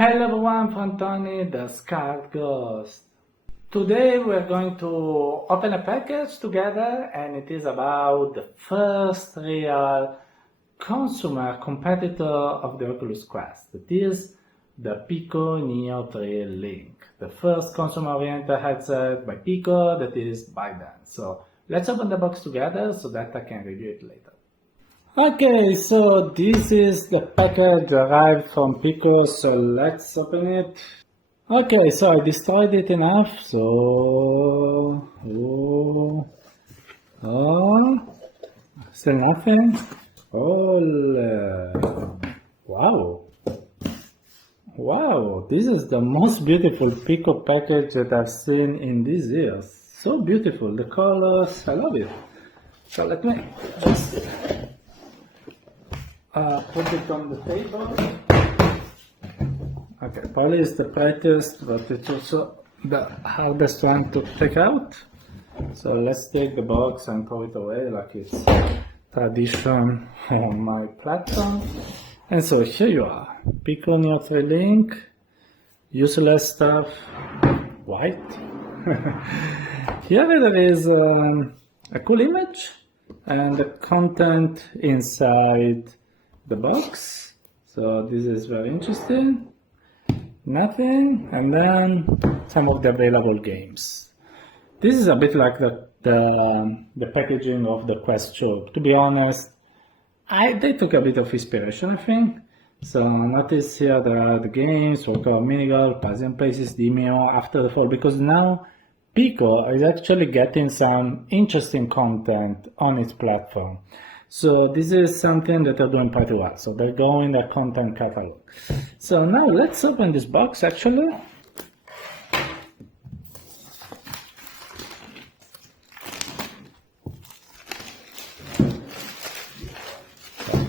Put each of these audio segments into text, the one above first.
Hello everyone, from Tony, the Scarred Ghost. Today we're going to open a package together, and it is about the first real consumer competitor of the Oculus Quest. That is the Pico Neo 3 Link, the first consumer-oriented headset by Pico, that is Bytedance. So let's open the box together so that I can review it later. Okay, so this is the package arrived from Pico, so let's open it. Okay, so I destroyed it enough, so... Still nothing? Wow. Wow, this is the most beautiful Pico package that I've seen in these years. So beautiful, the colors, I love it. So let me just... put it on the table. Okay, probably it's the brightest, but it's also the hardest one to take out. So let's take the box and throw it away like it's tradition on my platform. And so here you are, Pico Neo 3 Link, useless stuff, white. Here there is a cool image and the content inside the box. So this is very interesting. Nothing, and then some of the available games. This is a bit like the packaging of the Quest Show. To be honest, they took a bit of inspiration, I think. So notice here there are the games, Workout Minigolf, Puzzle Places, Demio, After the Fall, because now Pico is actually getting some interesting content on its platform. So this is something that they're doing pretty well. So they're going their content catalog. So now let's open this box actually.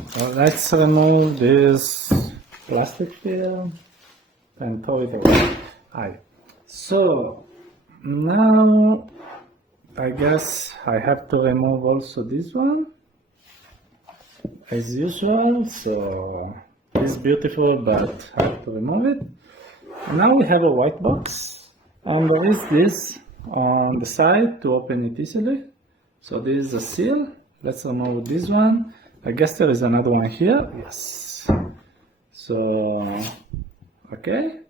So let's remove this plastic film and throw it away. Alright. So now I guess I have to remove also this one. As usual, so it's beautiful, but I have to remove it. And now we have a white box, and there is this on the side to open it easily. So this is a seal. Let's remove this one. I guess there is another one here. Yes. So, okay.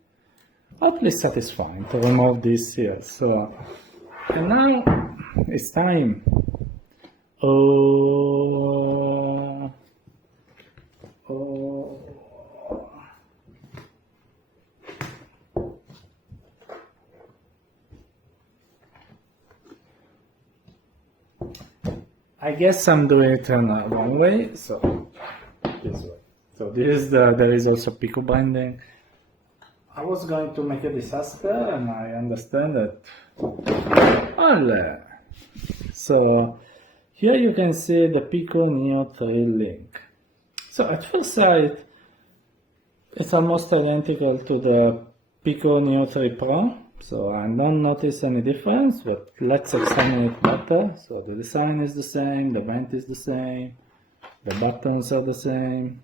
At least satisfying to remove this seal. So, and now it's time. I guess I'm doing it in the wrong way, so this way. So this is there is also Pico binding. I was going to make a disaster, and I understand that. So here you can see the Pico Neo 3 Link. So at first sight, it's almost identical to the Pico Neo 3 Pro. So I don't notice any difference, but let's examine it better. So the design is the same, the vent is the same, the buttons are the same.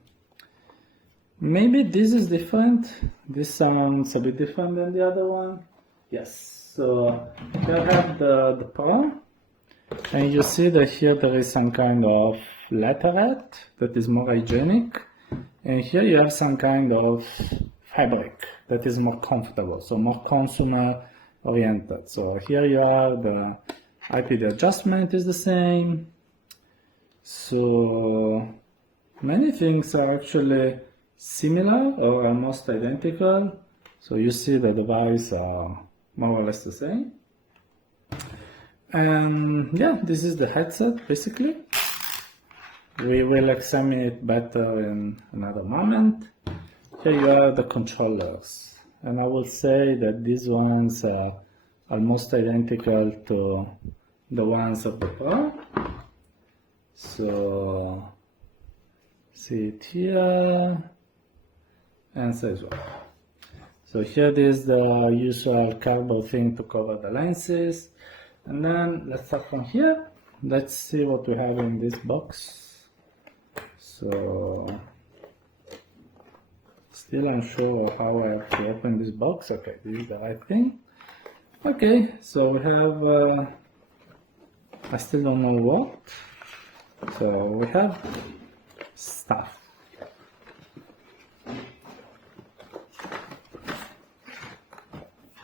Maybe this is different. This sounds a bit different than the other one. Yes, so here I have the Pro. And you see that here there is some kind of leatherette that is more hygienic. And here you have some kind of fabric that is more comfortable, so more consumer oriented. So here you are, the IPD adjustment is the same. So many things are actually similar or almost identical. So you see the device are more or less the same. And yeah, this is the headset basically. We will examine it better in another moment. Here you are the controllers, and I will say that these ones are almost identical to the ones of the Pro. So see it here, and so as well. So here is the usual cardboard thing to cover the lenses. And then let's start from here. Let's see what we have in this box. So Still unsure how I have to open this box. Okay, this is the right thing. Okay, so we have, I still don't know what. So we have stuff.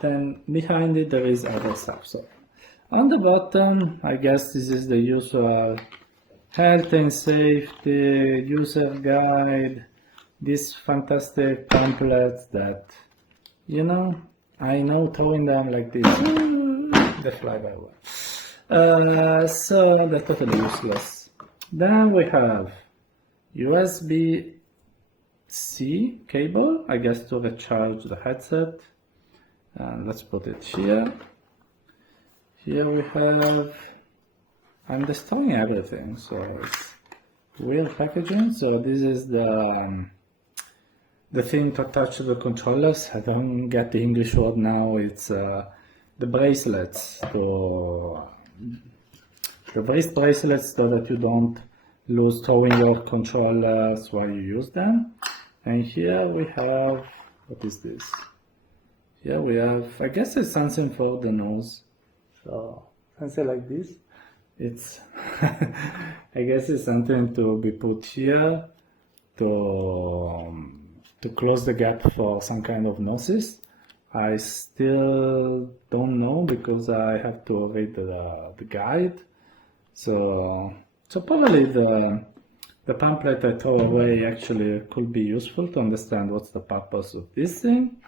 Then behind it there is other stuff. So on the bottom, I guess this is the usual health and safety, user guide, these fantastic pamphlets that, you know, I know throwing them like this, they fly very well. So they're totally useless. Then we have USB-C cable, I guess to recharge the headset. And let's put it here. Here we have, I'm destroying everything, so it's weird packaging. So this is the thing to attach to the controllers. I don't get the English word now. It's the bracelets, the wrist bracelets, so that you don't lose throwing your controllers while you use them. And here we have, what is this? Here we have, I guess it's something for the nose. So something like this. It's, I guess it's something to be put here to close the gap for some kind of noise. I still don't know because I have to read the guide. So probably the pamphlet I throw away actually could be useful to understand what's the purpose of this thing.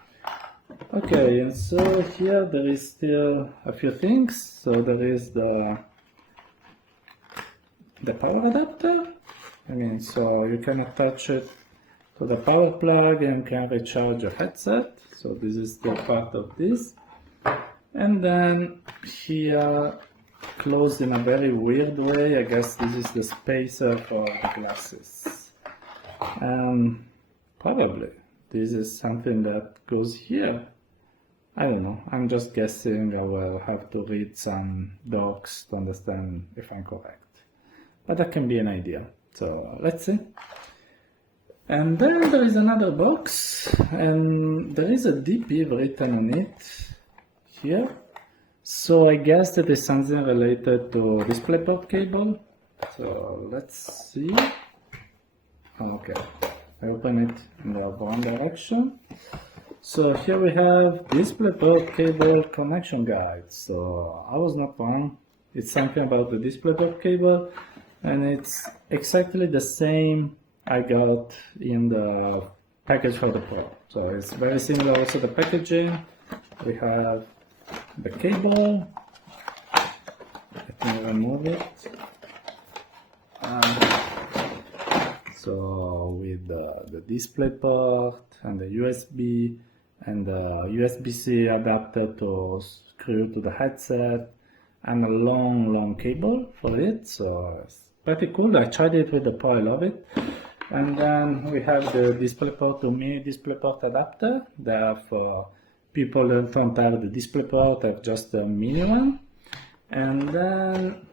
Okay, and so here there is still a few things. So there is the power adapter. I mean, so you can attach it to the power plug and can recharge your headset. So this is still part of this. And then here, closed in a very weird way, I guess this is the spacer for the glasses. Probably this is something that goes here. I don't know, I'm just guessing. I will have to read some docs to understand if I'm correct. But that can be an idea. So let's see. And then there is another box, and there is a DP written on it here. So I guess that is something related to DisplayPort cable. So let's see. Okay, I open it in the wrong direction. So here we have DisplayPort cable connection guide. So I was not wrong. It's something about the DisplayPort cable, and it's exactly the same I got in the package for the Pro. So it's very similar also the packaging. We have the cable. Let me remove it. So with the DisplayPort and the USB and the USB-C adapter to screw to the headset, and a long cable for it. So it's pretty cool. I tried it with the Pro, I love it. And then we have the DisplayPort to mini DisplayPort adapter. They are for people that don't have the DisplayPort, have just a mini one. And then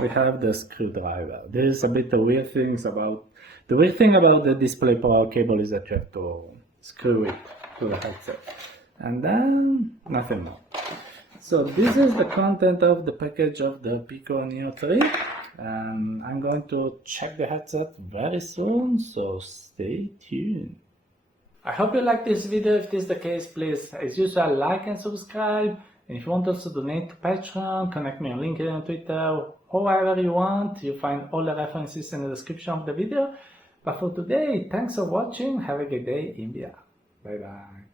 we have the screwdriver. There is a bit of weird things about, the weird thing about the DisplayPort cable is that you have to screw it to the headset. And then nothing more. So this is the content of the package of the Pico Neo 3. And I'm going to check the headset very soon, so stay tuned. I hope you liked this video. If this is the case, please, as usual, like and subscribe. And if you want also donate to Patreon, connect me on LinkedIn and Twitter, however you want. You'll find all the references in the description of the video. But for today, thanks for watching. Have a good day in VR. Bye bye.